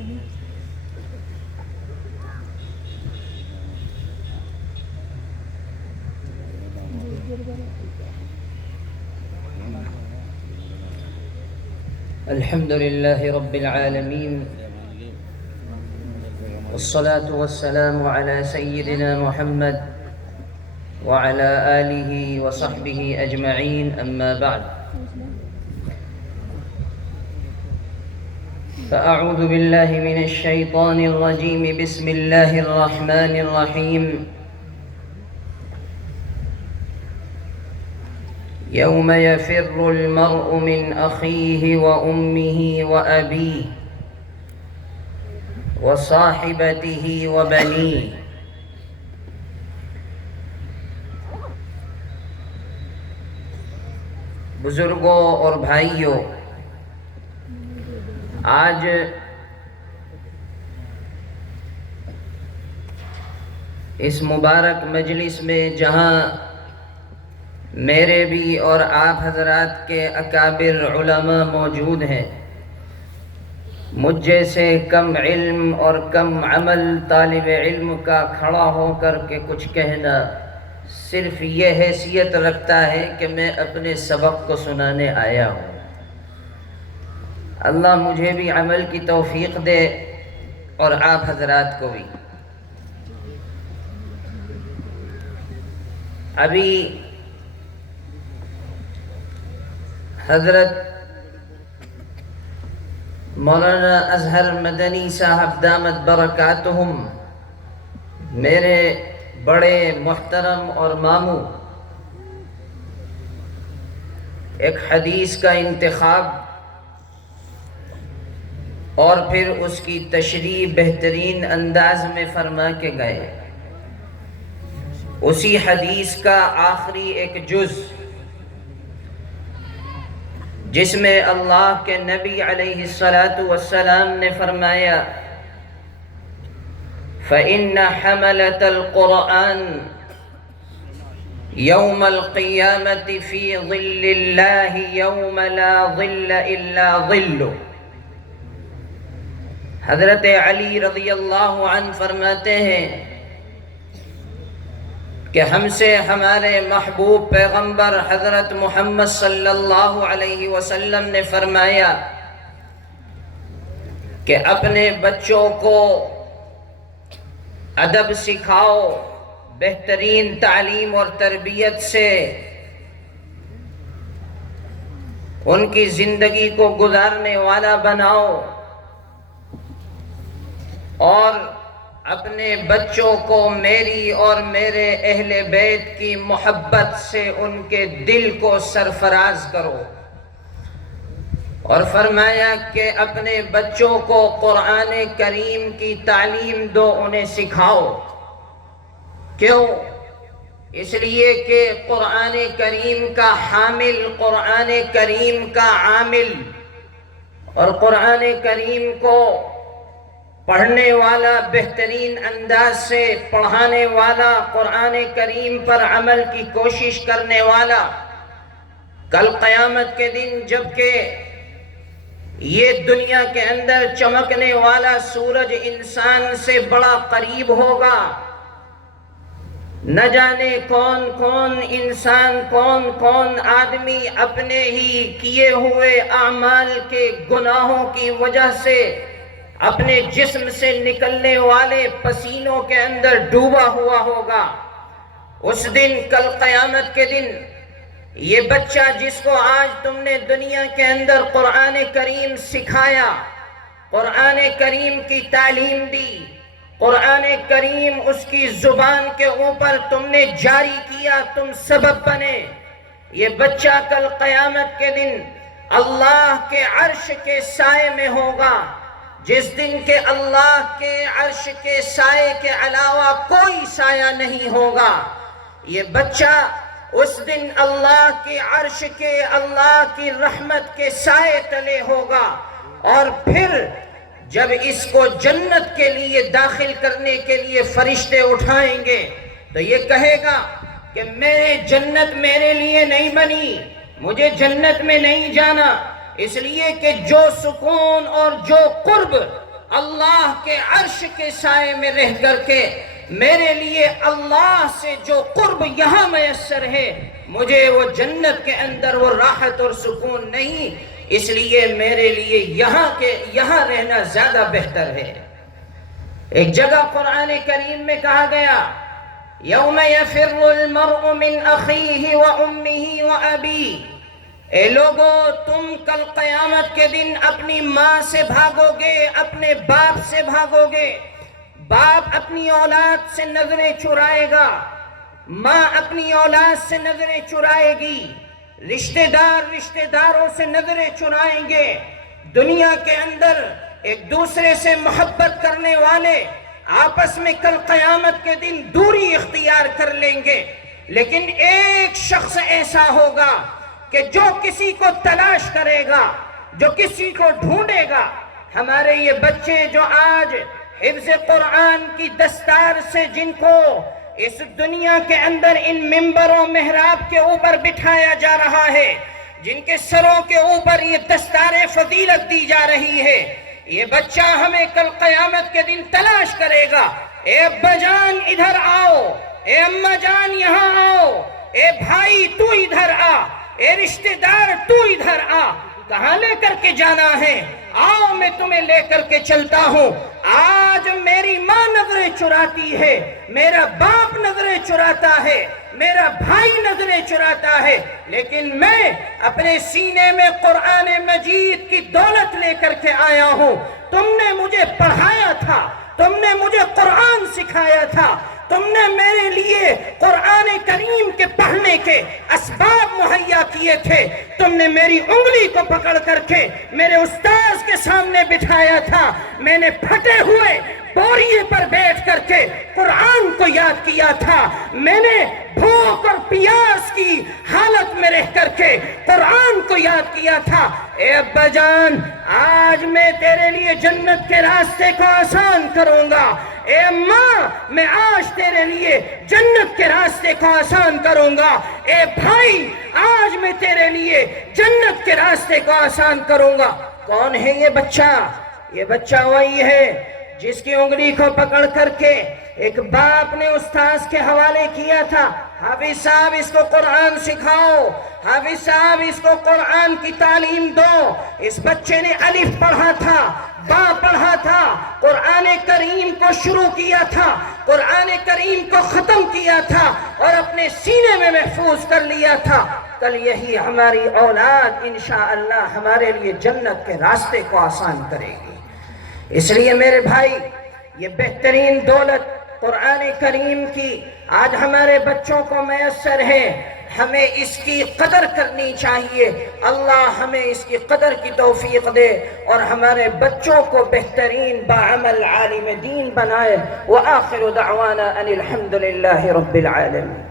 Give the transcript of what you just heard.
الحمد لله رب العالمين، والصلاة والسلام على سيدنا محمد وعلى آله وصحبه أجمعين، أما بعد، فأعوذ بالله من الشيطان الرجيم. بسم الله الرحمن الرحيم. يوم يفر المرء من أخيه وأمه وأبيه وصاحبته وبنيه. بزرگوں اور بھائیوں، آج اس مبارک مجلس میں جہاں میرے بھی اور آپ حضرات کے اکابر علماء موجود ہیں، مجھ جیسے کم علم اور کم عمل طالب علم کا کھڑا ہو کر کے کچھ کہنا صرف یہ حیثیت رکھتا ہے کہ میں اپنے سبق کو سنانے آیا ہوں۔ اللہ مجھے بھی عمل کی توفیق دے اور آپ حضرات کو بھی۔ ابھی حضرت مولانا اظہر مدنی صاحب دامت برکاتہم، میرے بڑے محترم اور ماموں، ایک حدیث کا انتخاب اور پھر اس کی تشریح بہترین انداز میں فرما کے گئے۔ اسی حدیث کا آخری ایک جز جس میں اللہ کے نبی علیہ السلام نے فرمایا، فَإِنَّ حَمَلَةَ الْقُرْآنِ يَوْمَ الْقِيَامَةِ فِي ظِلِّ اللَّهِ يَوْمَ لَا ظِلَّ إِلَّا ظِلُّهُ۔ حضرت علی رضی اللہ عنہ فرماتے ہیں کہ ہم سے ہمارے محبوب پیغمبر حضرت محمد صلی اللہ علیہ وسلم نے فرمایا کہ اپنے بچوں کو ادب سکھاؤ، بہترین تعلیم اور تربیت سے ان کی زندگی کو گزارنے والا بناؤ، اور اپنے بچوں کو میری اور میرے اہل بیت کی محبت سے ان کے دل کو سرفراز کرو۔ اور فرمایا کہ اپنے بچوں کو قرآن کریم کی تعلیم دو، انہیں سکھاؤ۔ کیوں؟ اس لیے کہ قرآن کریم کا حامل، قرآن کریم کا عامل اور قرآن کریم کو پڑھنے والا، بہترین انداز سے پڑھانے والا، قرآن کریم پر عمل کی کوشش کرنے والا، کل قیامت کے دن جبکہ یہ دنیا کے اندر چمکنے والا سورج انسان سے بڑا قریب ہوگا، نہ جانے کون کون انسان، کون کون آدمی اپنے ہی کیے ہوئے اعمال کے گناہوں کی وجہ سے اپنے جسم سے نکلنے والے پسینوں کے اندر ڈوبا ہوا ہوگا۔ اس دن، کل قیامت کے دن، یہ بچہ جس کو آج تم نے دنیا کے اندر قرآن کریم سکھایا، قرآن کریم کی تعلیم دی، قرآن کریم اس کی زبان کے اوپر تم نے جاری کیا، تم سبب بنے، یہ بچہ کل قیامت کے دن اللہ کے عرش کے سائے میں ہوگا، جس دن کے اللہ کے عرش کے سائے کے علاوہ کوئی سایہ نہیں ہوگا۔ یہ بچہ اس دن اللہ کے عرش کے، اللہ کی رحمت کے سائے تلے ہوگا، اور پھر جب اس کو جنت کے لیے داخل کرنے کے لیے فرشتے اٹھائیں گے تو یہ کہے گا کہ میرے جنت میرے لیے نہیں بنی، مجھے جنت میں نہیں جانا، اس لیے کہ جو سکون اور جو قرب اللہ کے عرش کے سائے میں رہ کر کے میرے لیے اللہ سے جو قرب یہاں میسر ہے، مجھے وہ جنت کے اندر وہ راحت اور سکون نہیں، اس لیے میرے لیے یہاں رہنا زیادہ بہتر ہے۔ ایک جگہ قرآن کریم میں کہا گیا، یوم یفر المرء من اخیہ وامہ وابیہ، اے لوگو تم کل قیامت کے دن اپنی ماں سے بھاگو گے، اپنے باپ سے بھاگو گے۔ باپ اپنی اولاد سے نظریں چرائے گا، ماں اپنی اولاد سے نظریں چرائے گی، رشتہ داروں سے نظریں چرائیں گے۔ دنیا کے اندر ایک دوسرے سے محبت کرنے والے آپس میں کل قیامت کے دن دوری اختیار کر لیں گے، لیکن ایک شخص ایسا ہوگا کہ جو کسی کو تلاش کرے گا، جو کسی کو ڈھونڈے گا۔ ہمارے یہ بچے جو آج حفظ قرآن کی دستار سے جن کو اس دنیا کے اندر ان ممبر و محراب کے اوپر بٹھایا جا رہا ہے، جن کے سروں کے اوپر یہ دستار فضیلت دی جا رہی ہے، یہ بچہ ہمیں کل قیامت کے دن تلاش کرے گا۔ اے ابا جان ادھر آؤ، اے اماں جان یہاں آؤ، اے بھائی تو ادھر آ، اے رشتہ دار تو ادھر آ، کہاں لے کر کے جانا ہے؟ آؤ میں تمہیں لے کر کے چلتا ہوں۔ آج میری ماں نظریں چراتی ہے، میرا باپ نظریں چراتا ہے، میرا بھائی نظریں چراتا ہے، لیکن میں اپنے سینے میں قرآن مجید کی دولت لے کر کے آیا ہوں۔ تم نے مجھے پڑھایا تھا، تم نے مجھے قرآن سکھایا تھا، تم نے میرے لیے قرآن کریم کے پڑھنے کے اسباب مہیا کیے تھے، تم نے میری انگلی کو پکڑ کر کے میرے استاذ کے سامنے بٹھایا تھا، میں نے پھٹے ہوئے بوریے پر بیٹھ کر کے قرآن کو یاد کیا تھا، میں نے بھوک اور پیاس کی حالت میں رہ کر کے قرآن کو یاد کیا تھا۔ اے ابا جان آج میں تیرے لیے جنت کے راستے کو آسان کروں گا، اے اماں میں آج تیرے لیے جنت کے راستے کو آسان کروں گا، اے بھائی آج میں تیرے لیے جنت کے راستے کو آسان کروں گا۔ کون ہے یہ بچہ؟ یہ بچہ وہی ہے جس کی انگلی کو پکڑ کر کے ایک باپ نے استاذ کے حوالے کیا تھا، حافظ صاحب اس کو قرآن سکھاؤ، حافظ صاحب اس کو قرآن کی تعلیم دو۔ اس بچے نے الف پڑھا تھا، با پڑھا تھا، قرآن کریم کو شروع کیا تھا، قرآن کریم کو ختم کیا تھا اور اپنے سینے میں محفوظ کر لیا تھا۔ کل یہی ہماری اولاد انشاءاللہ ہمارے لیے جنت کے راستے کو آسان کرے گی۔ اس لیے میرے بھائی یہ بہترین دولت قرآن کریم کی آج ہمارے بچوں کو میسر ہے، ہمیں اس کی قدر کرنی چاہیے۔ اللہ ہمیں اس کی قدر کی توفیق دے اور ہمارے بچوں کو بہترین باعمل عالم دین بنائے۔ وآخر دعوانا ان الحمد للہ رب العالمین۔